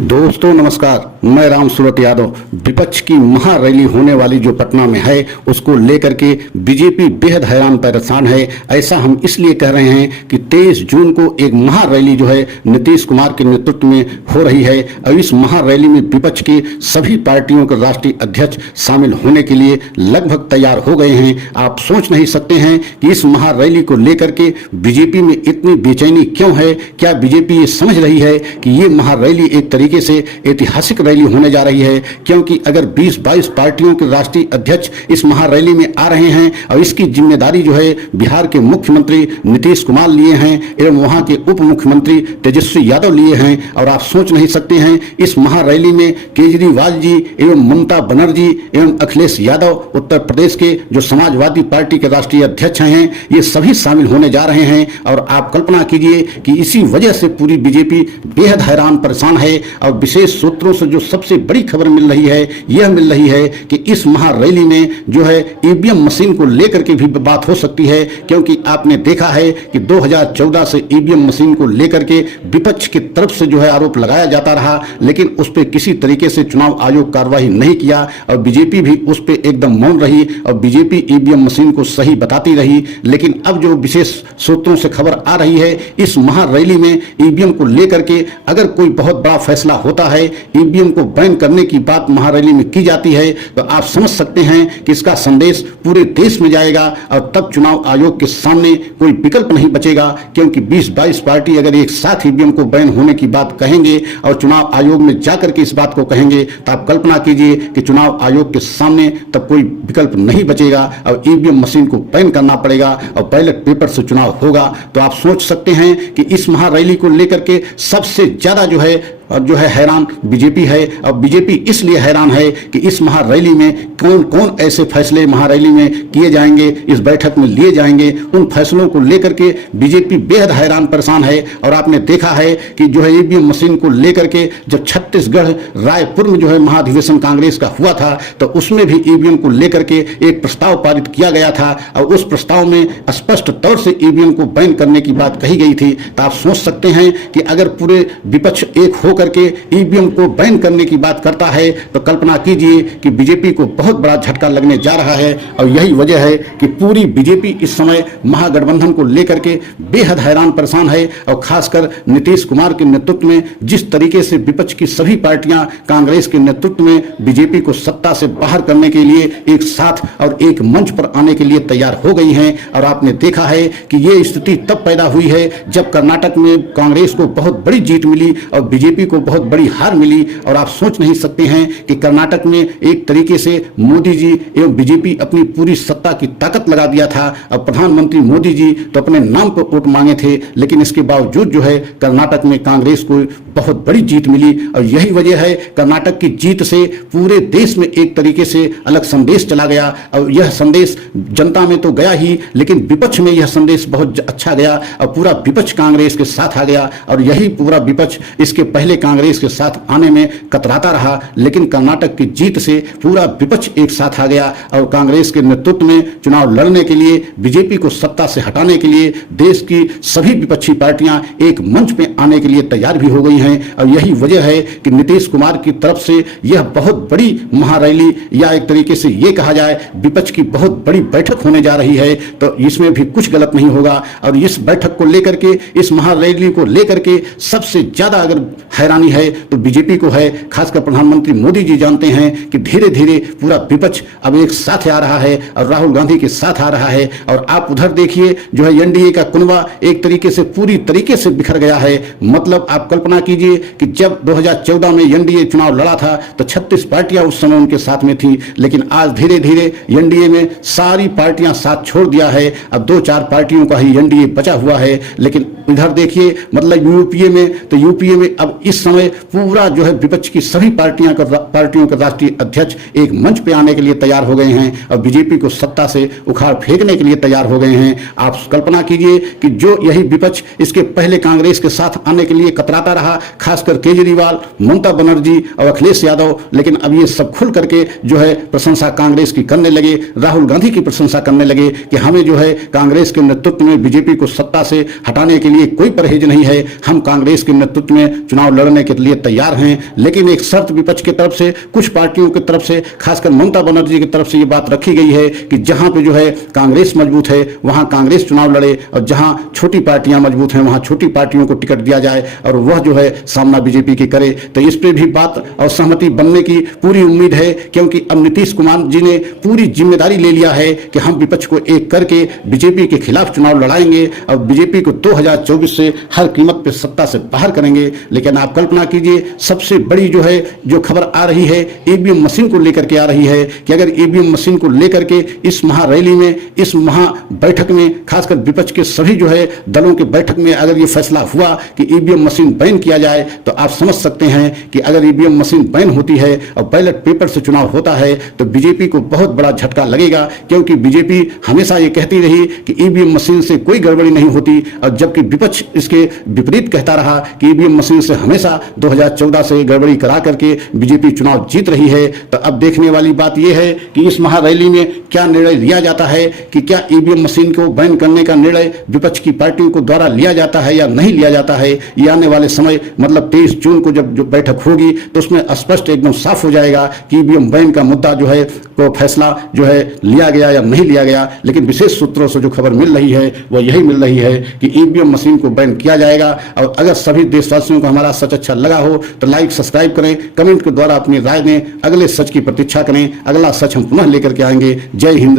दोस्तों नमस्कार, मैं राम सूरत यादव। विपक्ष की महारैली होने वाली जो पटना में है उसको लेकर के बीजेपी बेहद हैरान परेशान है। ऐसा हम इसलिए कह रहे हैं कि 23 जून को एक महारैली जो है नीतीश कुमार के नेतृत्व में हो रही है और इस महारैली में विपक्ष के सभी पार्टियों के राष्ट्रीय अध्यक्ष शामिल होने के लिए लगभग तैयार हो गए हैं। आप सोच नहीं सकते हैं कि इस महारैली को लेकर के बीजेपी में इतनी बेचैनी क्यों है। क्या बीजेपी ये समझ रही है कि ये महारैली एक तरीके से ऐतिहासिक रैली होने जा रही है, क्योंकि अगर 20-22 पार्टियों के राष्ट्रीय अध्यक्ष इस महारैली में आ रहे हैं और इसकी जिम्मेदारी जो है बिहार के मुख्यमंत्री नीतीश कुमार लिए हैं एवं वहां के उप मुख्यमंत्री तेजस्वी यादव लिए हैं। और आप सोच नहीं सकते हैं इस महारैली में केजरीवाल जी एवं ममता बनर्जी एवं अखिलेश यादव उत्तर प्रदेश के जो समाजवादी पार्टी के राष्ट्रीय अध्यक्ष हैं ये सभी शामिल होने जा रहे हैं। और आप कल्पना कीजिए कि इसी वजह से पूरी बीजेपी बेहद हैरान परेशान है। और विशेष सूत्रों से जो सबसे बड़ी खबर मिल रही है यह मिल रही है कि इस महारैली में जो है ईवीएम मशीन को लेकर के भी बात हो सकती है, क्योंकि आपने देखा है कि 2014 से ईवीएम मशीन को लेकर के विपक्ष की तरफ से जो है आरोप लगाया जाता रहा, लेकिन उस पर किसी तरीके से चुनाव आयोग कार्रवाई नहीं किया और बीजेपी भी उस पर एकदम मौन रही और बीजेपी ईवीएम मशीन को सही बताती रही। लेकिन अब जो विशेष सूत्रों से खबर आ रही है इस महारैली में ईवीएम को लेकर के अगर कोई बहुत बड़ा फैसला होता है, ईवीएम को बैन करने की बात महारैली में की जाती है, तो आप समझ सकते हैं कि इसका संदेश पूरे देश में जाएगा और तब चुनाव आयोग के सामने कोई विकल्प नहीं बचेगा। क्योंकि 20-22 पार्टी अगर एक साथ ईवीएम को बैन होने की बात कहेंगे और चुनाव आयोग में जाकर के इस बात को कहेंगे तो आप कल्पना कीजिए कि चुनाव आयोग के सामने तब कोई विकल्प नहीं बचेगा और ईवीएम मशीन को बैन करना पड़ेगा और बैलेट पेपर से चुनाव होगा। तो आप सोच सकते हैं कि इस महारैली को लेकर के सबसे ज्यादा जो है हैरान बीजेपी है। और बीजेपी इसलिए हैरान है कि इस महारैली में कौन कौन ऐसे फैसले महारैली में किए जाएंगे, इस बैठक में लिए जाएंगे, उन फैसलों को लेकर के बीजेपी बेहद हैरान परेशान है। और आपने देखा है कि जो है ईवीएम मशीन को लेकर के जब छत्तीसगढ़ रायपुर में जो है महाधिवेशन कांग्रेस का हुआ था तो उसमें भी ईवीएम को लेकर के एक प्रस्ताव पारित किया गया था और उस प्रस्ताव में स्पष्ट तौर से ईवीएम को बैन करने की बात कही गई थी। तो आप सोच सकते हैं कि अगर पूरे विपक्ष एक हो करके ईवीएम को बैन करने की बात करता है तो कल्पना कीजिए कि बीजेपी को बहुत बड़ा झटका लगने जा रहा है। और यही वजह है कि पूरी बीजेपी इस समय महागठबंधन को लेकर के बेहद हैरान परेशान है। और खासकर नीतीश कुमार के नेतृत्व में जिस तरीके से विपक्ष की सभी पार्टियां कांग्रेस के नेतृत्व में बीजेपी को सत्ता से बाहर करने के लिए एक साथ और एक मंच पर आने के लिए तैयार हो गई हैं। और आपने देखा है कि यह स्थिति तब पैदा हुई है जब कर्नाटक में कांग्रेस को बहुत बड़ी जीत मिली और बीजेपी को बहुत बड़ी हार मिली। और आप सोच नहीं सकते हैं कि कर्नाटक में एक तरीके से मोदी जी एवं बीजेपी अपनी पूरी सत्ता की ताकत लगा दिया था और प्रधानमंत्री मोदी जी तो अपने नाम पर वोट मांगे थे, लेकिन इसके बावजूद जो है कर्नाटक में कांग्रेस को बहुत बड़ी जीत मिली। और यही वजह है कर्नाटक की जीत से पूरे देश में एक तरीके से अलग संदेश चला गया। और यह संदेश जनता में तो गया ही, लेकिन विपक्ष में यह संदेश बहुत अच्छा गया और पूरा विपक्ष कांग्रेस के साथ आ गया। और यही पूरा विपक्ष इसके पहले कांग्रेस के साथ आने में कतराता रहा, लेकिन कर्नाटक की जीत से पूरा विपक्ष एक साथ आ गया और कांग्रेस के नेतृत्व में चुनाव लड़ने के लिए बीजेपी को सत्ता से हटाने के लिए देश की सभी विपक्षी पार्टियां एक मंच पे आने के लिए तैयार भी हो गई हैं। और यही वजह है कि नीतीश कुमार की तरफ से यह बहुत बड़ी महारैली या एक तरीके से यह कहा जाए विपक्ष की बहुत बड़ी बैठक होने जा रही है, तो इसमें भी कुछ गलत नहीं होगा। और इस बैठक को लेकर के इस महारैली को लेकर के सबसे ज्यादा अगर हैरानी है तो बीजेपी को है। खासकर प्रधानमंत्री मोदी जी जानते हैं कि धीरे धीरे पूरा विपक्ष अब एक साथ आ रहा है और राहुल गांधी के साथ आ रहा है। और आप उधर देखिए जो है एनडीए का कुनबा एक तरीके से पूरी तरीके से बिखर गया है। मतलब आप कल्पना कीजिए कि जब 2014 में एनडीए चुनाव लड़ा था तो 36 पार्टियां उस समय उनके साथ में थी, लेकिन आज धीरे धीरे एनडीए में सारी पार्टियां साथ छोड़ दिया है। अब 2-4 पार्टियों का ही एनडीए बचा हुआ है। लेकिन इधर देखिए मतलब यूपीए में अब इस समय पूरा जो है विपक्ष की सभी पार्टियों के राष्ट्रीय अध्यक्ष एक मंच पे आने के लिए तैयार हो गए हैं और बीजेपी को सत्ता से उखाड़ फेंकने के लिए तैयार हो गए हैं। आप कल्पना कीजिए कि जो यही विपक्ष इसके पहले कांग्रेस के साथ आने के लिए कतराता रहा, खासकर केजरीवाल, ममता बनर्जी और अखिलेश यादव, लेकिन अब ये सब खुल करके जो है प्रशंसा कांग्रेस की करने लगे, राहुल गांधी की प्रशंसा करने लगे कि हमें जो है कांग्रेस के नेतृत्व में बीजेपी को सत्ता से हटाने के लिए लिए कोई परहेज नहीं है। हम कांग्रेस के नेतृत्व में चुनाव लड़ने के लिए तैयार हैं, लेकिन एक शर्त विपक्ष की तरफ से, कुछ पार्टियों की तरफ से, खासकर ममता बनर्जी की तरफ से ये बात रखी गई है कि जहां पे जो है कांग्रेस मजबूत है वहां कांग्रेस चुनाव लड़े, और जहां छोटी पार्टियां मजबूत हैं वहां छोटी पार्टियों को टिकट दिया जाए और वह जो है सामना बीजेपी की करे। तो इस पर भी बात और सहमति बनने की पूरी उम्मीद है, क्योंकि अब नीतीश कुमार जी ने पूरी जिम्मेदारी ले लिया है कि हम विपक्ष को एक करके बीजेपी के खिलाफ चुनाव लड़ाएंगे और बीजेपी को 2024 से हर कीमत पे सत्ता से बाहर करेंगे। लेकिन आप कल्पना कीजिए, सबसे बड़ी जो है जो खबर आ रही है ईवीएम मशीन को लेकर के आ रही है कि अगर ईवीएम मशीन को लेकर के इस महारैली में, इस महा बैठक में, खासकर विपक्ष के सभी जो है दलों के बैठक में अगर ये फैसला हुआ कि ईवीएम मशीन बैन किया जाए, तो आप समझ सकते हैं कि अगर ईवीएम मशीन बैन होती है और बैलेट पेपर से चुनाव होता है तो बीजेपी को बहुत बड़ा झटका लगेगा, क्योंकि बीजेपी हमेशा ये कहती रही कि ईवीएम मशीन से कोई गड़बड़ी नहीं होती, और जबकि विपक्ष इसके विपरीत कहता रहा कि ईवीएम मशीन से हमेशा 2014 से गड़बड़ी करा करके बीजेपी चुनाव जीत रही है। तो अब देखने वाली बात यह है कि इस महारैली में क्या निर्णय लिया जाता है, कि क्या ईवीएम मशीन को बैन करने का निर्णय विपक्ष की पार्टियों को द्वारा लिया जाता है या नहीं लिया जाता है। ये आने वाले समय मतलब 23 जून को जब जो बैठक होगी तो उसमें स्पष्ट एकदम साफ हो जाएगा कि ईवीएम बैन का मुद्दा जो है को फैसला जो है लिया गया या नहीं लिया गया। लेकिन विशेष सूत्रों से जो खबर मिल रही है वो यही मिल रही है कि ईवीएम मशीन को बैन किया जाएगा। और अगर सभी देशवासियों को हमारा सच अच्छा लगा हो तो लाइक सब्सक्राइब करें, कमेंट के द्वारा अपनी राय दें, अगले सच की प्रतीक्षा करें। अगला सच हम पुनः लेकर के आएंगे। जय हिंद।